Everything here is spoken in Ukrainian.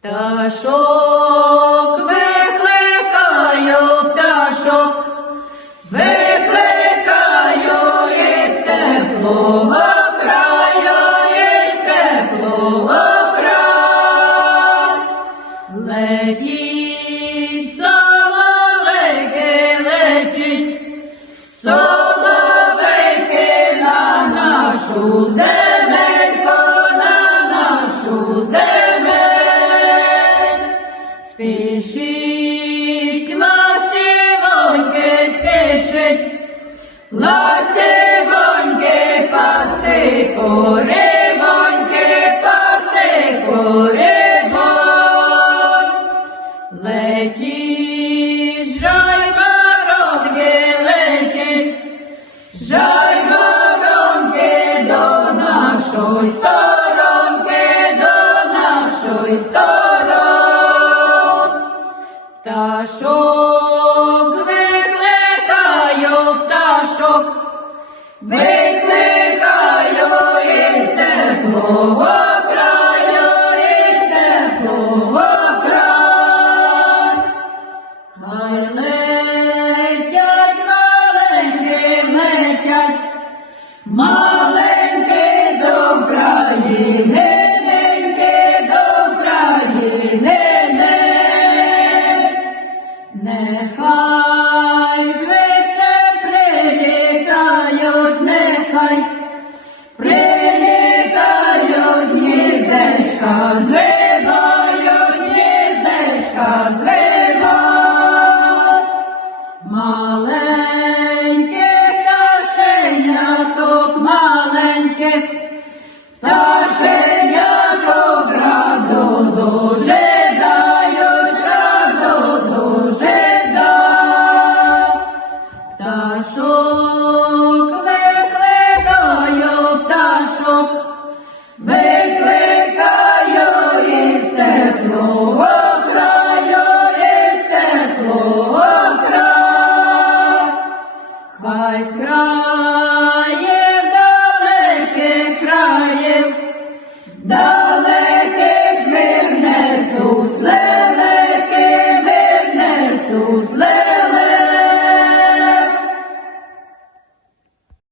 Пташок викликаю, пташок, викликаю із теплого краю, із теплого краю. Летіть, соловейки, летіть, соловейки на нашу земельку, ластівоньки, паси куривоньки, паси куривонь. Летіть, жай воронки, летіть, жай воронки до нашої сторонки, до нашої сторони. Пташок викликаю із теплого краю, із теплого краю. Хай летять маленькі, летять, маленькі до країни, неньки нехай прилітають гніздечка, зривають гніздечка, зривають. Маленьких пташеняток, маленьких Lord.